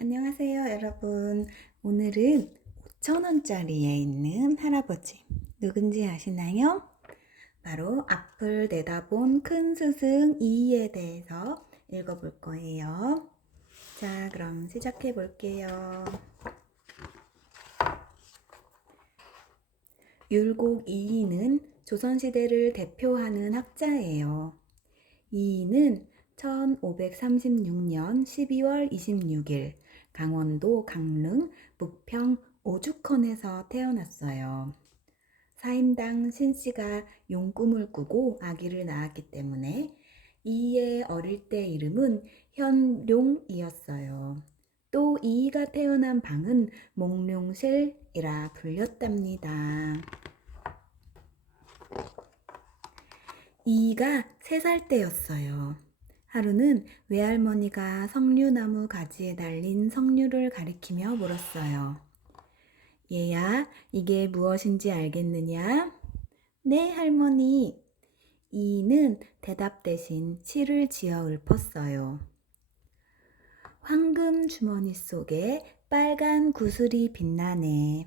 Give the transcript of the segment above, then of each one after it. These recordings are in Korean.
안녕하세요, 여러분. 오늘은 5,000원짜리에 있는 할아버지. 누군지 아시나요? 바로 앞을 내다본 큰 스승 이에 대해서 읽어볼 거예요. 자, 그럼 시작해 볼게요. 율곡 이이는 조선시대를 대표하는 학자예요. 이이는 1536년 12월 26일 강원도 강릉 부평 오죽헌에서 태어났어요. 사임당 신씨가 용꿈을 꾸고 아기를 낳았기 때문에 이이의 어릴 때 이름은 현룡이었어요. 또 이이가 태어난 방은 몽룡실이라 불렸답니다. 이이가 3살 때였어요. 하루는 외할머니가 석류나무 가지에 달린 석류를 가리키며 물었어요. 얘야, 이게 무엇인지 알겠느냐? 네, 할머니. 이이는 대답 대신 시를 지어 읊었어요. 황금 주머니 속에 빨간 구슬이 빛나네.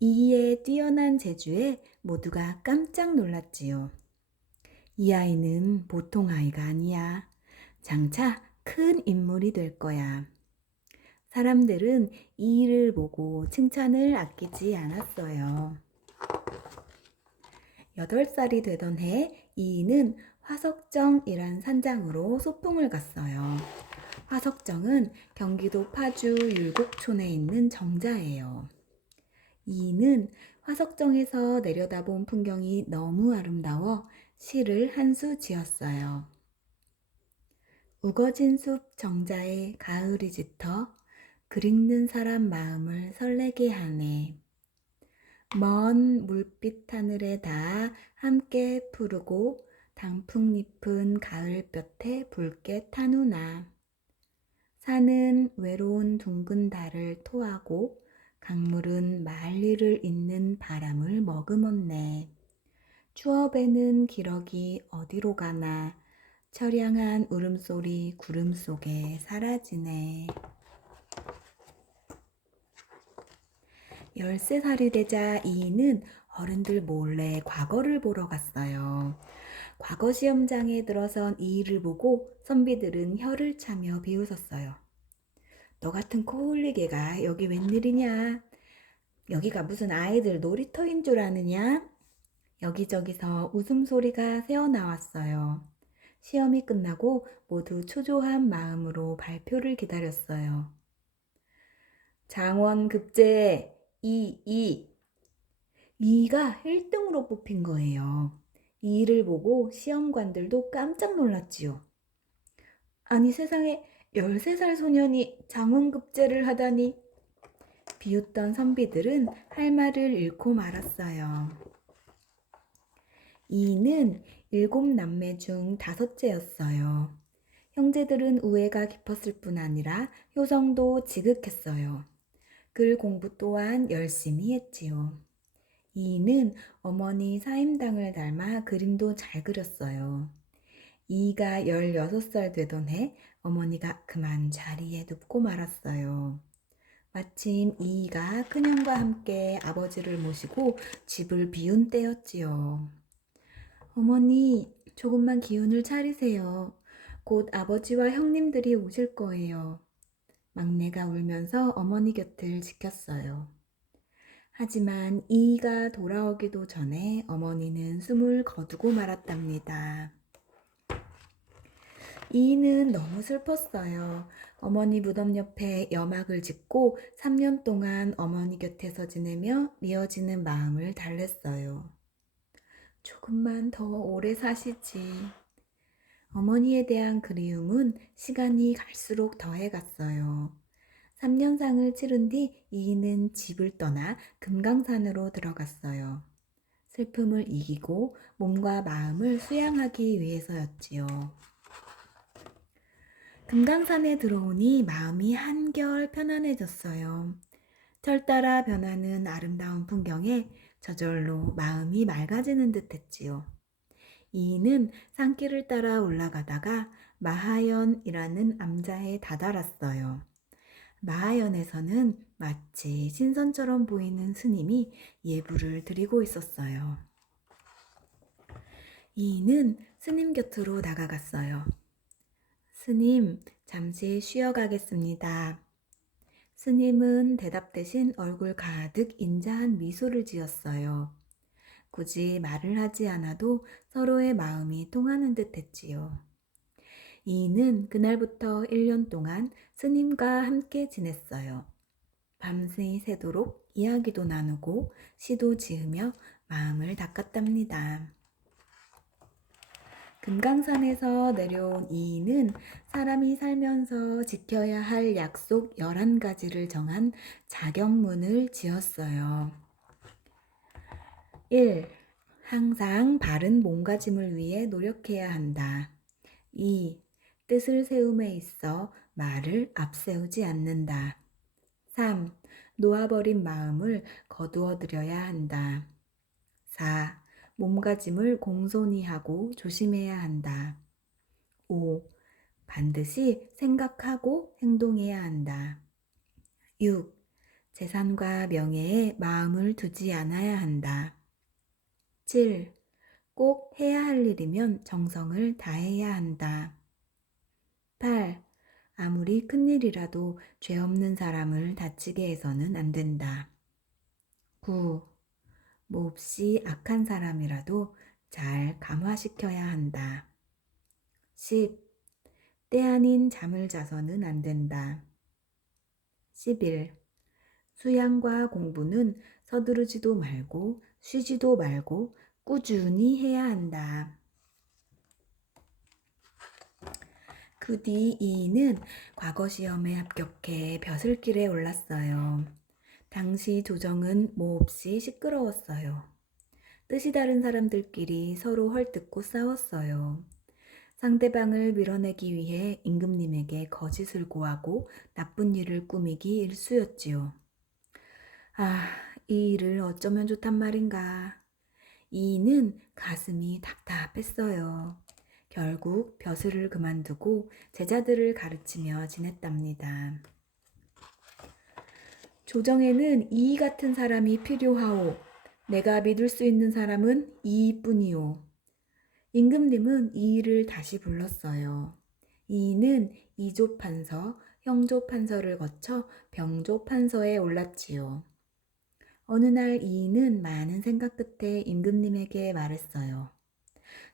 이이의 뛰어난 재주에 모두가 깜짝 놀랐지요. 이 아이는 보통 아이가 아니야. 장차 큰 인물이 될 거야. 사람들은 이 일을 보고 칭찬을 아끼지 않았어요. 8살이 되던 해 이이는 화석정이란 산장으로 소풍을 갔어요. 화석정은 경기도 파주 율곡촌에 있는 정자예요. 이이는 화석정에서 내려다본 풍경이 너무 아름다워 시를 한 수 지었어요. 우거진 숲 정자에 가을이 짙어 글 읽는 사람 마음을 설레게 하네. 먼 물빛 하늘에 다 함께 푸르고 단풍잎은 가을볕에 붉게 타누나. 산은 외로운 둥근 달을 토하고 강물은 만리를 잇는 바람을 머금었네. 추업에는 기러기 어디로 가나 처량한 울음소리 구름 속에 사라지네. 13살이 되자 이이는 어른들 몰래 과거를 보러 갔어요. 과거 시험장에 들어선 이이를 보고 선비들은 혀를 차며 비웃었어요. 너 같은 코흘리개가 여기 웬일이냐? 여기가 무슨 아이들 놀이터인 줄 아느냐? 여기저기서 웃음소리가 새어나왔어요. 시험이 끝나고 모두 초조한 마음으로 발표를 기다렸어요. 장원급제 이이가 1등으로 뽑힌 거예요. 이이를 보고 시험관들도 깜짝 놀랐지요. 아니 세상에 13살 소년이 장원급제를 하다니. 비웃던 선비들은 할 말을 잃고 말았어요. 이이는 7남매 중 5째였어요. 형제들은 우애가 깊었을 뿐 아니라 효성도 지극했어요. 글 공부 또한 열심히 했지요. 이이는 어머니 사임당을 닮아 그림도 잘 그렸어요. 이이가 16살 되던 해 어머니가 그만 자리에 눕고 말았어요. 마침 이이가 큰형과 함께 아버지를 모시고 집을 비운 때였지요. 어머니, 조금만 기운을 차리세요. 곧 아버지와 형님들이 오실 거예요. 막내가 울면서 어머니 곁을 지켰어요. 하지만 이이가 돌아오기도 전에 어머니는 숨을 거두고 말았답니다. 이이는 너무 슬펐어요. 어머니 무덤 옆에 여막을 짓고 3년 동안 어머니 곁에서 지내며 미어지는 마음을 달랬어요. 조금만 더 오래 사시지. 어머니에 대한 그리움은 시간이 갈수록 더해갔어요. 3년상을 치른 뒤 이이는 집을 떠나 금강산으로 들어갔어요. 슬픔을 이기고 몸과 마음을 수양하기 위해서였지요. 금강산에 들어오니 마음이 한결 편안해졌어요. 철 따라 변하는 아름다운 풍경에 저절로 마음이 맑아지는 듯 했지요. 이이는 산길을 따라 올라가다가 마하연이라는 암자에 다다랐어요. 마하연에서는 마치 신선처럼 보이는 스님이 예불을 드리고 있었어요. 이인은 스님 곁으로 다가갔어요. 스님, 잠시 쉬어가겠습니다. 스님은 대답 대신 얼굴 가득 인자한 미소를 지었어요. 굳이 말을 하지 않아도 서로의 마음이 통하는 듯 했지요. 이인은 그날부터 1년 동안 스님과 함께 지냈어요. 밤새 새도록 이야기도 나누고 시도 지으며 마음을 닦았답니다. 금강산에서 내려온 이인은 사람이 살면서 지켜야 할 약속 11가지를 정한 자경문을 지었어요. 1. 항상 바른 몸가짐을 위해 노력해야 한다. 2. 뜻을 세움에 있어 말을 앞세우지 않는다. 3. 놓아버린 마음을 거두어들여야 한다. 4. 몸가짐을 공손히 하고 조심해야 한다. 5. 반드시 생각하고 행동해야 한다. 6. 재산과 명예에 마음을 두지 않아야 한다. 7. 꼭 해야 할 일이면 정성을 다해야 한다. 8. 아무리 큰일이라도 죄 없는 사람을 다치게 해서는 안 된다. 9. 몹시 악한 사람이라도 잘 감화시켜야 한다. 10. 때 아닌 잠을 자서는 안 된다. 11. 수양과 공부는 서두르지도 말고 쉬지도 말고 꾸준히 해야 한다. 그 뒤 이인은 과거 시험에 합격해 벼슬길에 올랐어요. 당시 조정은 몹시 시끄러웠어요. 뜻이 다른 사람들끼리 서로 헐뜯고 싸웠어요. 상대방을 밀어내기 위해 임금님에게 거짓을 고하고 나쁜 일을 꾸미기 일쑤였지요. 아, 이 일을 어쩌면 좋단 말인가. 이인은 가슴이 답답했어요. 결국 벼슬을 그만두고 제자들을 가르치며 지냈답니다. 조정에는 이이 같은 사람이 필요하오. 내가 믿을 수 있는 사람은 이이뿐이오. 임금님은 이이를 다시 불렀어요. 이이는 이조판서, 형조판서를 거쳐 병조판서에 올랐지요. 어느 날 이이는 많은 생각 끝에 임금님에게 말했어요.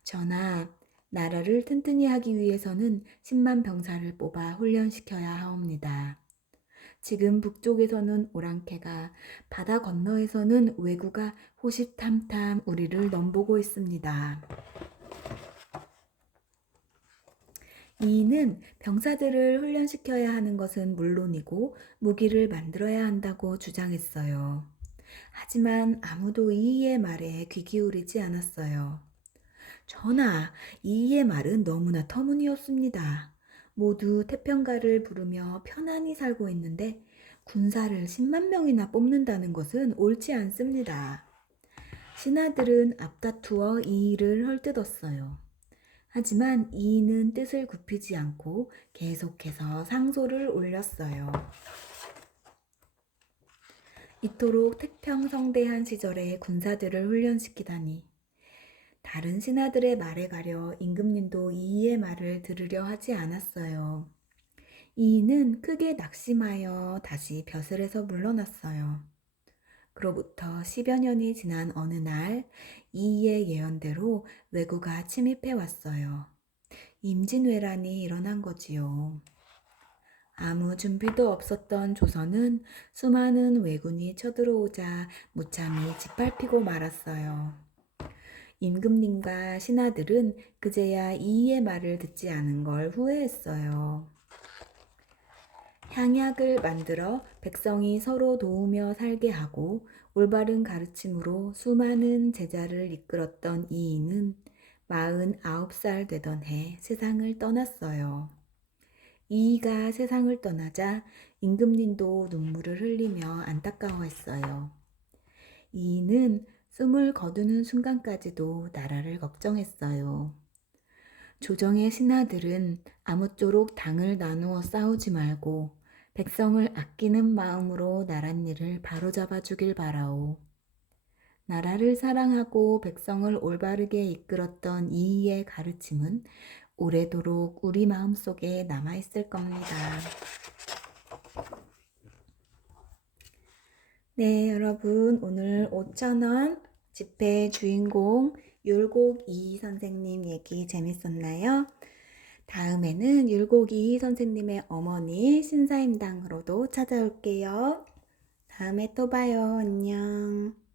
전하, 나라를 튼튼히 하기 위해서는 10만 병사를 뽑아 훈련시켜야 하옵니다. 지금 북쪽에서는 오랑캐가, 바다 건너에서는 왜구가 호시탐탐 우리를 넘보고 있습니다. 이는 병사들을 훈련시켜야 하는 것은 물론이고 무기를 만들어야 한다고 주장했어요. 하지만 아무도 이이의 말에 귀 기울이지 않았어요. 전하, 이이의 말은 너무나 터무니없습니다. 모두 태평가를 부르며 편안히 살고 있는데 군사를 10만 명이나 뽑는다는 것은 옳지 않습니다. 신하들은 앞다투어 이이를 헐뜯었어요. 하지만 이이는 뜻을 굽히지 않고 계속해서 상소를 올렸어요. 이토록 태평성대한 시절에 군사들을 훈련시키다니. 다른 신하들의 말에 가려 임금님도 이이의 말을 들으려 하지 않았어요. 이이는 크게 낙심하여 다시 벼슬에서 물러났어요. 그로부터 10여 년이 지난 어느 날 이이의 예언대로 왜구가 침입해 왔어요. 임진왜란이 일어난 거지요. 아무 준비도 없었던 조선은 수많은 왜군이 쳐들어오자 무참히 짓밟히고 말았어요. 임금님과 신하들은 그제야 이이의 말을 듣지 않은 걸 후회했어요. 향약을 만들어 백성이 서로 도우며 살게 하고 올바른 가르침으로 수많은 제자를 이끌었던 이이는 49살 되던 해 세상을 떠났어요. 이이가 세상을 떠나자 임금님도 눈물을 흘리며 안타까워했어요. 이이는 숨을 거두는 순간까지도 나라를 걱정했어요. 조정의 신하들은 아무쪼록 당을 나누어 싸우지 말고 백성을 아끼는 마음으로 나란 일을 바로잡아 주길 바라오. 나라를 사랑하고 백성을 올바르게 이끌었던 이이의 가르침은 오래도록 우리 마음속에 남아있을 겁니다. 네, 여러분, 오늘 5,000원 지폐 주인공 율곡 이이 선생님 얘기 재밌었나요? 다음에는 율곡 이이 선생님의 어머니 신사임당으로도 찾아올게요. 다음에 또 봐요. 안녕.